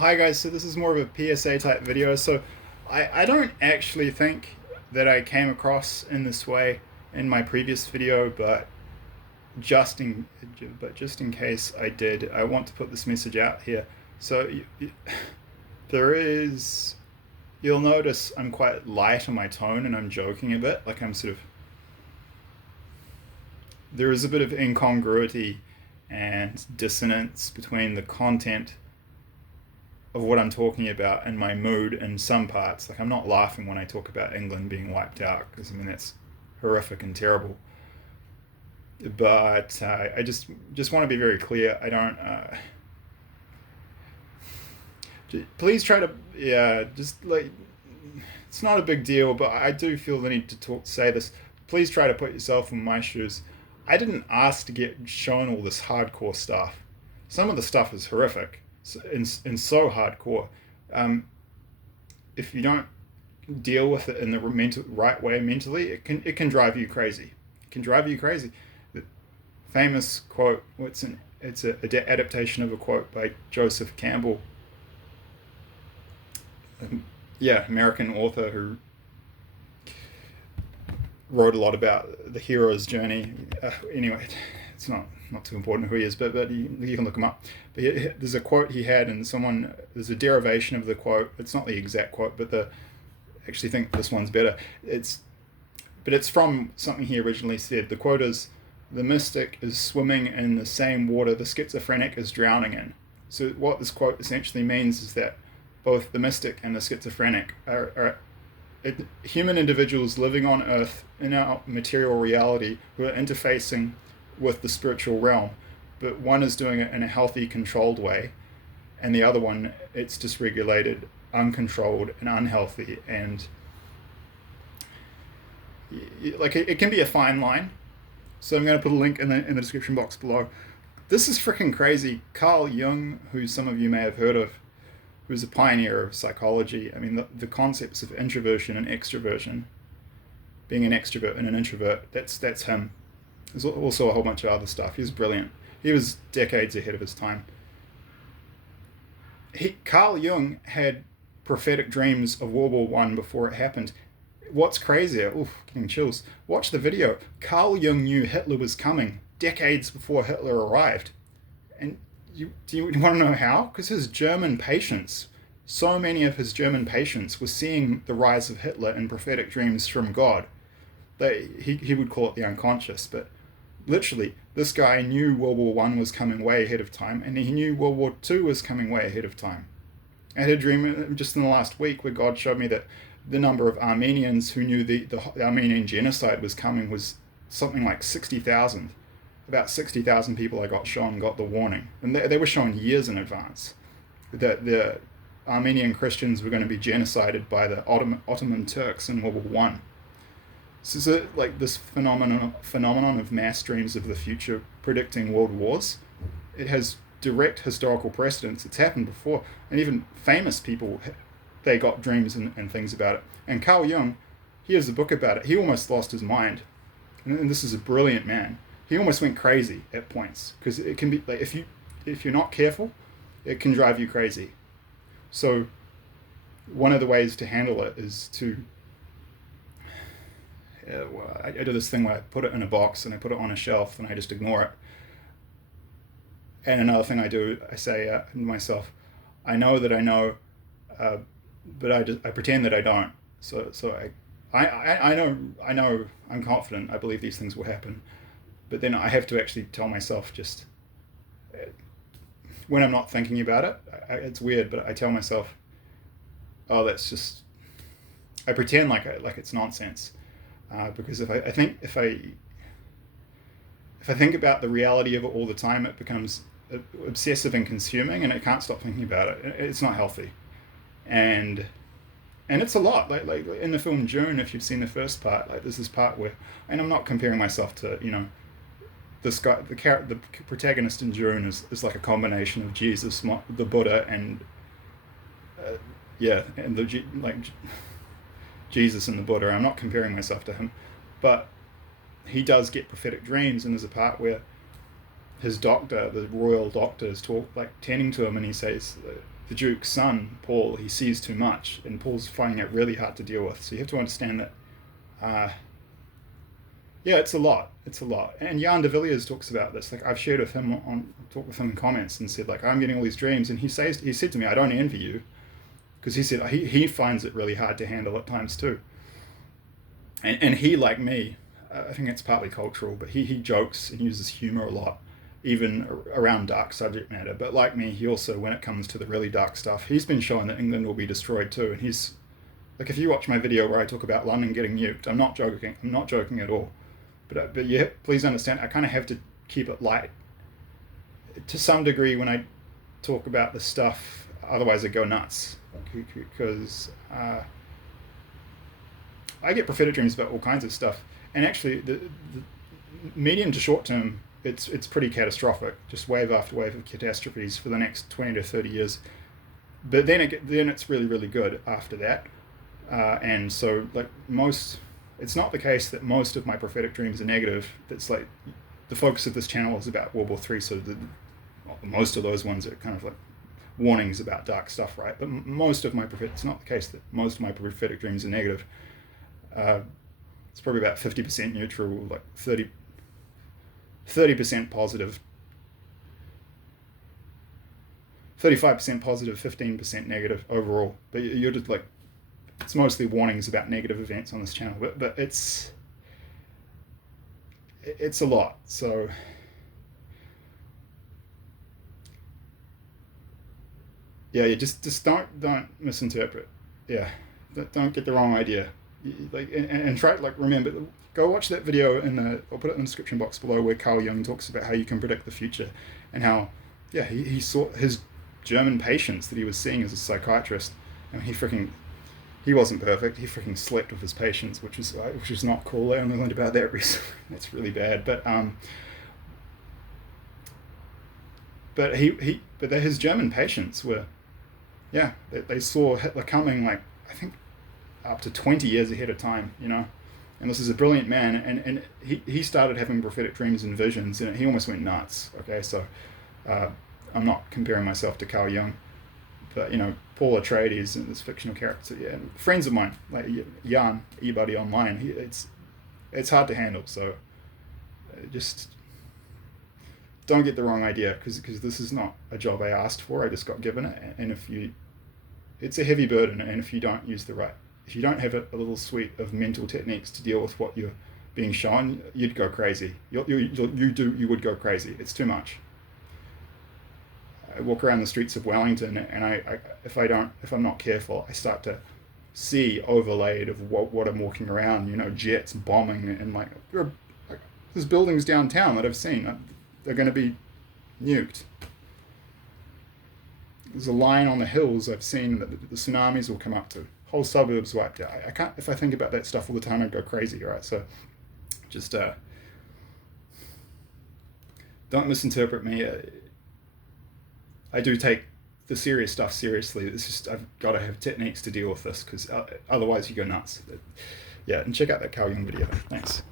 Hi guys, so this is more of a PSA type video. So I don't actually think that I came across in this way in my previous video, but just in just in case I did, I want to put this message out here. So there is, you'll notice I'm quite light on my tone and I'm joking a bit, like I'm sort of, there is a bit of incongruity and dissonance between the content of what I'm talking about and my mood in some parts. Like I'm not laughing when I talk about England being wiped out, because I mean that's horrific and terrible. But I just want to be very clear. I don't. Please try to, yeah, just like, it's not a big deal, but I do feel the need to say this. Please try to put yourself in my shoes. I didn't ask to get shown all this hardcore stuff. Some of the stuff is horrific and so hardcore. If you don't deal with it in the right way mentally, it can drive you crazy. It can drive you crazy. The famous quote. It's an adaptation of a quote by Joseph Campbell. Yeah, American author who wrote a lot about the hero's journey. Anyway, it's not too important who he is, but you can look him up. But there's a quote he had, and there's a derivation of the quote. It's not the exact quote, but I actually think this one's better. It's from something he originally said. The quote is, "The mystic is swimming in the same water the schizophrenic is drowning in." So what this quote essentially means is that both the mystic and the schizophrenic are human individuals living on Earth in our material reality who are interfacing with the spiritual realm, but one is doing it in a healthy, controlled way, and the other one, it's dysregulated, uncontrolled, and unhealthy. And like it can be a fine line. So I'm going to put a link in the description box below. This is freaking crazy. Carl Jung, who some of you may have heard of, who's a pioneer of psychology. I mean, the concepts of introversion and extroversion, being an extrovert and an introvert, that's him. There's also a whole bunch of other stuff. He's brilliant. He was decades ahead of his time. Carl Jung had prophetic dreams of World War One before it happened. What's crazier? Oof, getting chills. Watch the video. Carl Jung knew Hitler was coming decades before Hitler arrived. And do you want to know how? Because his German patients, so many of his German patients were seeing the rise of Hitler in prophetic dreams from God. He would call it the unconscious, but literally, this guy knew World War One was coming way ahead of time, and he knew World War Two was coming way ahead of time. I had a dream just in the last week where God showed me that the number of Armenians who knew the Armenian genocide was coming was something like 60,000. About 60,000 people I got the warning. And they were shown years in advance that the Armenian Christians were going to be genocided by the Ottoman Turks in World War One. So like this phenomenon of mass dreams of the future predicting world wars, it has direct historical precedence. It's happened before. And even famous people, they got dreams and things about it. And Carl Jung, he has a book about it. He almost lost his mind. And this is a brilliant man. He almost went crazy at points, because it can be like, if you're not careful, it can drive you crazy. So one of the ways to handle it is to I do this thing where I put it in a box and I put it on a shelf and I just ignore it. And another thing I do, I say to myself, I know that I know, but I pretend that I don't. So I know I'm confident. I believe these things will happen. But then I have to actually tell myself, just when I'm not thinking about it, it's weird, but I tell myself, oh, that's just, I pretend like it's nonsense, because if I think about the reality of it all the time, it becomes obsessive and consuming, and I can't stop thinking about it. It's not healthy, and it's a lot. Like in the film June, if you've seen the first part, like there's this part where, and I'm not comparing myself to, this guy, the protagonist in June is like a combination of Jesus, the Buddha, and Jesus and the Buddha. I'm not comparing myself to him, but he does get prophetic dreams, and there's a part where his doctor, the royal doctor, is tending to him, and he says the Duke's son, Paul, he sees too much, and Paul's finding it really hard to deal with. So you have to understand that, yeah, it's a lot. It's a lot. And Jan de Villiers talks about this. Like, I've shared with him talked with him in comments and said, like, I'm getting all these dreams, and he said to me, I don't envy you, because he said he finds it really hard to handle at times too. And he, like me, I think it's partly cultural, but he jokes and uses humor a lot, even around dark subject matter. But like me, he also, when it comes to the really dark stuff, he's been showing that England will be destroyed too. And he's like, if you watch my video where I talk about London getting nuked, I'm not joking at all. But yeah, please understand, I kind of have to keep it light to some degree when I talk about this stuff. Otherwise, I go nuts, because I get prophetic dreams about all kinds of stuff. And actually, the medium to short term, it's pretty catastrophic. Just wave after wave of catastrophes for the next 20 to 30 years. But then it's really, really good after that. And so, like, it's not the case that most of my prophetic dreams are negative. That's like, the focus of this channel is about World War III, so most of those ones are kind of like warnings about dark stuff, right? But it's not the case that most of my prophetic dreams are negative. It's probably about 50% neutral, like 30% positive, 35% positive, 15% negative overall. But you're just like, it's mostly warnings about negative events on this channel, but it's a lot. So yeah, you just don't misinterpret. Yeah, don't get the wrong idea. Like, and try, like, remember, go watch that video I'll put it in the description box below, where Carl Jung talks about how you can predict the future, and how, yeah, he saw his German patients that he was seeing as a psychiatrist, and he wasn't perfect. He freaking slept with his patients, which is not cool. I only learned about that recently. That's really bad. But his German patients were, yeah, they saw Hitler coming, like, I think up to 20 years ahead of time, you know. And this is a brilliant man, and he started having prophetic dreams and visions, and he almost went nuts. Okay, so I'm not comparing myself to Carl Jung, but, you know, Paul Atreides and this fictional character, yeah, friends of mine, like Jan, e-buddy online, it's hard to handle. So just don't get the wrong idea, because this is not a job I asked for. I just got given it, and it's a heavy burden, and if you don't have a little suite of mental techniques to deal with what you're being shown, you'd go crazy. You would go crazy. It's too much. I walk around the streets of Wellington, and if I'm not careful, I start to see overlaid of what I'm walking around. You know, jets bombing, and like there's buildings downtown that I've seen. They're going to be nuked. There's a line on the hills I've seen that the tsunamis will come up to. Whole suburbs wiped out. I can't. If I think about that stuff all the time, I'd go crazy, right? So just don't misinterpret me. I do take the serious stuff seriously. It's just, I've got to have techniques to deal with this, because otherwise you go nuts. Yeah, and check out that Carl Jung video. Thanks.